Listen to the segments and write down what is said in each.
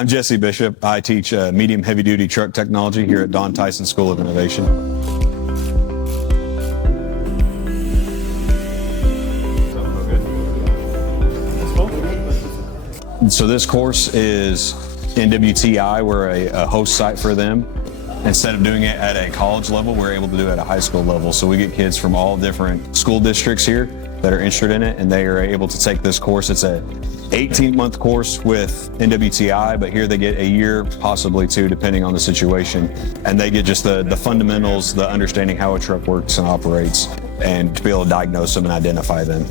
I'm Jessie Bishop. I teach medium heavy-duty truck technology here at Tyson School of Innovation. So this course is NWTI. We're a host site for them. Instead of doing it at a college level, we're able to do it at a high school level. So we get kids from all different school districts here that are interested in it, and they are able to take this course. It's a 18-month course with NWTI, but here they get a year, possibly two, depending on the situation. And they get just the fundamentals, the understanding how a truck works and operates, and to be able to diagnose them and identify them.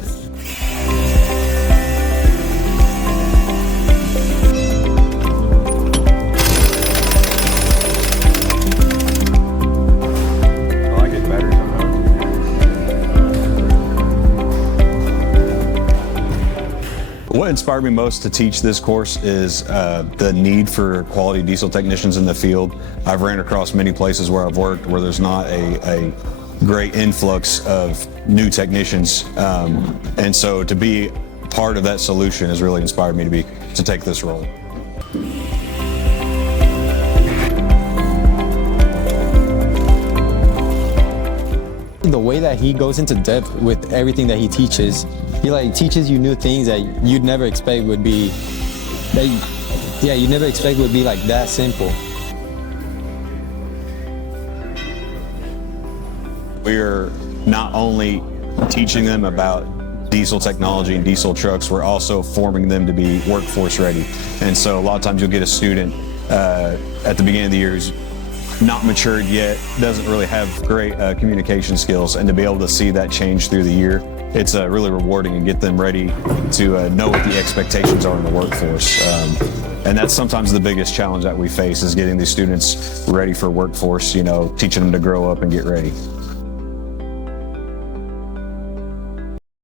What inspired me most to teach this course is the need for quality diesel technicians in the field. I've ran across many places where I've worked where there's not a great influx of new technicians, and so to be part of that solution has really inspired me to take this role. The way that he goes into depth with everything that he teaches, he teaches you new things that you'd never expect would be, you never expect would be like that simple. We're not only teaching them about diesel technology and diesel trucks, we're also forming them to be workforce ready. And so a lot of times you'll get a student at the beginning of the year who's not matured yet, doesn't really have great communication skills, and to be able to see that change through the year, it's really rewarding and get them ready to know what the expectations are in the workforce. And that's sometimes the biggest challenge that we face, is getting these students ready for workforce, teaching them to grow up and get ready.